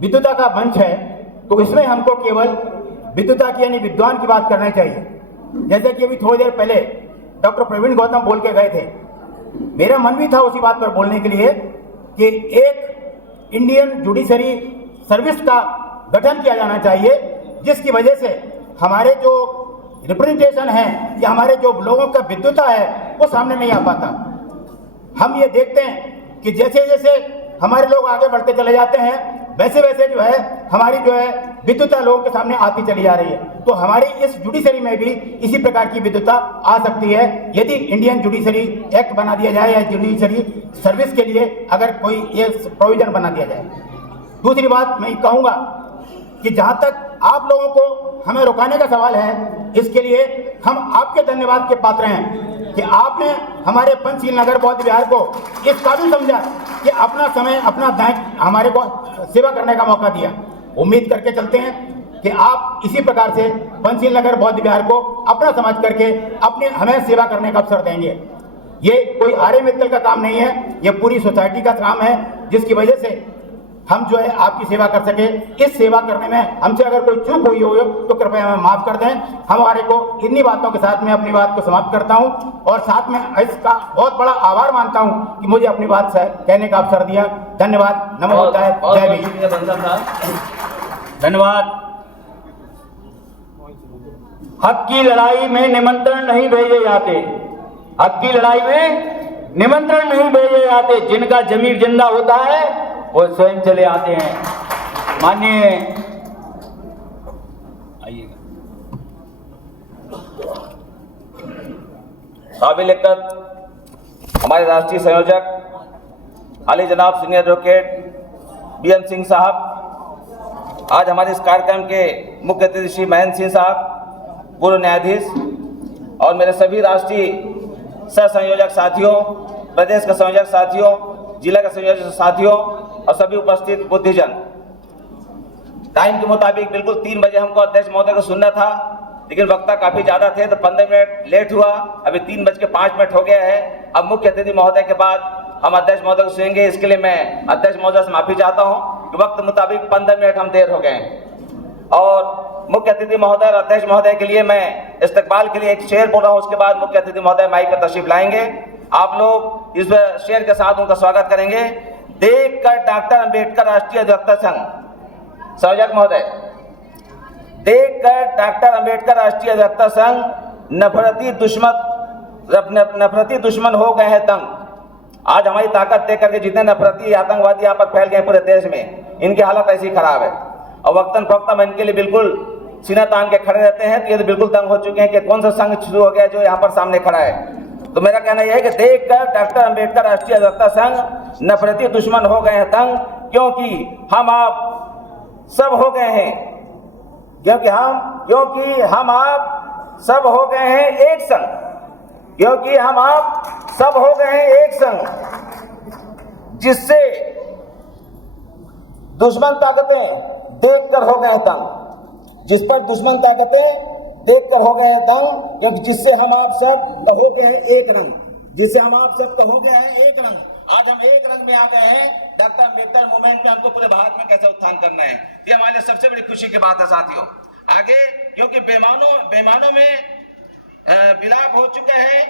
विद्वता का मंच है तो इसमें हमको केवल विद्वता की यानी विद्वान की बात करनी चाहिए। जैसे कि अभी थोड़ी देर पहले डॉक्टर प्रवीण गौतम बोल के गए थे, मेरा मन भी था उसी बात पर बोलने के लिए कि एक इंडियन जुडिशरी सर्विस का गठन किया जाना चाहिए, जिसकी वजह से हमारे जो रिप्रेजेंटेशन है या हमारे जो लोगों का विद्वता है वो सामने नहीं आ पाता। हम ये देखते हैं कि जैसे जैसे हमारे लोग आगे बढ़ते चले जाते हैं वैसे वैसे जो है हमारी जो है विद्वता लोगों के सामने आती चली जा रही है। तो हमारी इस जुडिशरी में भी इसी प्रकार की विद्वता आ सकती है यदि इंडियन जुडिशरी एक्ट बना दिया जाए या जुडिशरी सर्विस के लिए अगर कोई ये प्रोविजन बना दिया जाए। दूसरी बात मैं कहूँगा कि जहाँ तक आप लोगों को हमें रुकाने का सवाल है, इसके लिए हम आपके धन्यवाद के पात्र हैं कि आपने हमारे पंचशील नगर बौद्ध विहार को इस काबिल समझा कि अपना समय, अपना दायित्व हमारे को सेवा करने का मौका दिया। उम्मीद करके चलते हैं कि आप इसी प्रकार से पंचशील नगर बौद्ध विहार को अपना समझ करके अपने हमें सेवा करने का अवसर देंगे। ये कोई आर्य मित्तल का काम नहीं है, ये पूरी सोसाइटी का काम है, जिसकी वजह से हम जो है आपकी सेवा कर सके। इस सेवा करने में हमसे अगर कोई चूक हुई हो तो कृपया हमें माफ कर दें। हमारे को इन्हीं बातों के साथ मैं अपनी बात को समाप्त करता हूं और साथ में इसका बहुत बड़ा आभार मानता हूं कि मुझे अपनी बात कहने का अवसर दिया। धन्यवाद। नमो बुद्धाय। जय भीम। धन्यवाद। हक की लड़ाई में निमंत्रण नहीं भेजे जाते, हक की लड़ाई में निमंत्रण नहीं भेजे जाते, जिनका जमीर जिंदा होता है वो स्वयं चले आते हैं। माननीय आइएगा। काबिल इज़्ज़त हमारे राष्ट्रीय संयोजक आली जनाब सीनियर एडवोकेट बीएन सिंह साहब, आज हमारे इस कार्यक्रम के मुख्य अतिथि श्री महेंद्र सिंह साहब, पूर्व न्यायाधीश, और मेरे सभी राष्ट्रीय सह संयोजक साथियों, प्रदेश के संयोजक साथियों, जिला के संयोजक साथियों और सभी उपस्थित बुद्धिजन। टाइम के मुताबिक बिल्कुल 3 बजे हमको अध्यक्ष महोदय को सुनना था, लेकिन वक्ता काफी ज्यादा थे तो 15 मिनट लेट हुआ। अभी 3:05 हो गया है। अब मुख्य अतिथि महोदय के बाद हम अध्यक्ष महोदय को सुनेंगे। इसके लिए मैं अध्यक्ष महोदय से माफी चाहता हूं कि वक्त मुताबिक 15 मिनट हम देर हो गए। और मुख्य अतिथि महोदय और अध्यक्ष महोदय के लिए मैं इस्तकबाल के लिए एक शेर बोल रहा हूं, उसके बाद मुख्य अतिथि महोदय माइक पर तशरीफ लाएंगे। आप लोग इस शेर के साथ उनका स्वागत करेंगे। देख कर डॉक्टर अंबेडकर राष्ट्रीय अधिवक्ता संघ, संयोजक महोदय, देख कर डॉक्टर अंबेडकर राष्ट्रीय अधिवक्ता संघ, नफरती दुश्मन हो गए हैं तंग। आज हमारी ताकत देख करके जितने नफरती आतंकवादी यहाँ पर फैल गए पूरे देश में, इनकी हालत ऐसी खराब है और वक्तन फवक्तन इनके लिए बिल्कुल सीना तान के खड़े रहते हैं। तो ये तो बिल्कुल तंग हो चुके हैं कि कौन सा संघ शुरू हो गया जो यहाँ पर सामने खड़ा है। तो मेरा कहना यह है कि देख कर डॉक्टर अंबेडकर राष्ट्रीय अधिवक्ता संघ, नफरती दुश्मन हो गए हैं तंग, क्योंकि हम आप सब हो गए हैं, क्योंकि हम आप सब हो गए हैं एक संग, क्योंकि हम आप सब हो गए हैं एक संग, जिससे दुश्मन ताकतें देखकर हो गए तंग, जिस पर दुश्मन ताकतें देखकर हो गए दंग, क्योंकि जिससे हम आप सब हो गए हैं एक रंग, जिससे हम आप सब हो गए हैं एक रंग। आज हम एक रंग में आ गए हैं। डॉक्टर अम्बेडकर मूवमेंट में हमको पूरे भारत में कैसे उत्थान करना है, ये हमारे लिए सबसे बड़ी खुशी की बात है साथियों। आगे क्योंकि बेमानों में विलाप हो चुका है,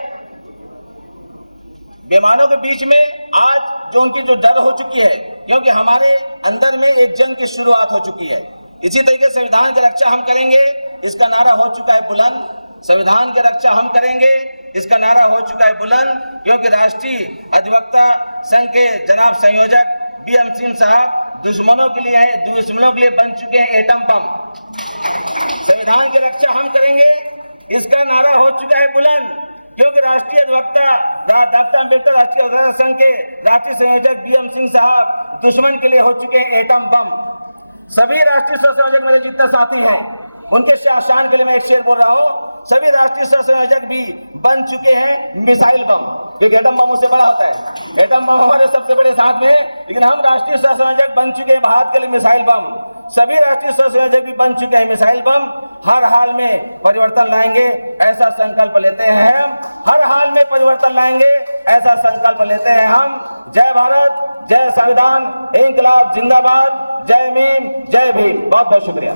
बेमानों के बीच में आज जो उनकी जो डर हो चुकी है, क्योंकि हमारे अंदर में एक जंग की शुरुआत हो चुकी है। इसी तरीके से संविधान की रक्षा हम करेंगे, इसका नारा हो चुका है बुलंद। संविधान की रक्षा हम करेंगे, इसका नारा हो चुका है बुलंद, क्योंकि राष्ट्रीय अधिवक्ता संघ के जनाब संयोजक BM सिंह साहब दुश्मनों के लिए बन चुके हैं एटम बम। संविधान की रक्षा हम करेंगे, इसका नारा हो चुका है बुलंद, क्योंकि राष्ट्रीय अधिवक्ता डॉक्टर अम्बेडकर राष्ट्रीय अधिवक्ता संघ के राष्ट्रीय संयोजक BM सिंह साहब दुश्मन के लिए हो चुके हैं एटम बम। सभी राष्ट्रीय संयोजक मेरे जितने साथी हैं, उनके शान के लिए मैं एक शेर बोल रहा हूँ, सभी राष्ट्रीय संयोजक भी बन चुके हैं मिसाइल बम, क्योंकि एटम बम उससे बड़ा होता है। एटम बम हमारे सबसे बड़े साथ में, लेकिन हम राष्ट्रीय संयोजक बन चुके हैं भारत के लिए मिसाइल बम। सभी राष्ट्रीय संयोजक भी बन चुके हैं मिसाइल बम। हर हाल में परिवर्तन लाएंगे, ऐसा संकल्प लेते हैं हम। हर हाल में परिवर्तन लाएंगे, ऐसा संकल्प लेते हैं हम। जय भारत, जय संविधान, इंकलाब जिंदाबाद, जय भीम, जय भीम। बहुत बहुत शुक्रिया।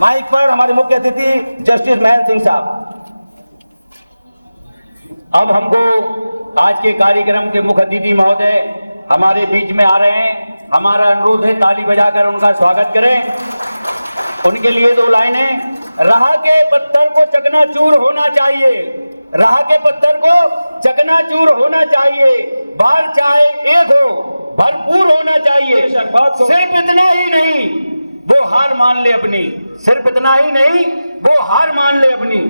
माइक पर हमारे मुख्य अतिथि जस्टिस महेंद्र सिंह साहब। अब हमको आज के कार्यक्रम के मुख्य अतिथि महोदय हमारे बीच में आ रहे हैं। हमारा अनुरोध है ताली बजाकर उनका स्वागत करें। उनके लिए 2 लाइनें। राह के पत्थर को चकनाचूर होना चाहिए, राह के पत्थर को चकनाचूर होना चाहिए, बाल चाहे एक हो भरपूर होना चाहिए। सिर्फ इतना ही नहीं वो हार मान ले अपनी, सिर्फ इतना ही नहीं वो हार मान ले अपनी,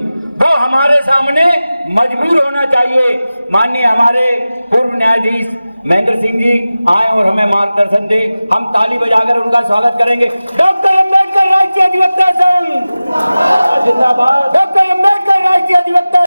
वो हमारे सामने मजबूर होना चाहिए। माननीय हमारे पूर्व न्यायाधीश महेंद्र सिंह जी आए और हमें मार्गदर्शन दे, हम ताली बजाकर उनका स्वागत करेंगे। डॉक्टर अम्बेडकर राष्ट्रीय अधिवक्ता संघ, डॉक्टर अम्बेडकर राष्ट्रीय अधिवक्ता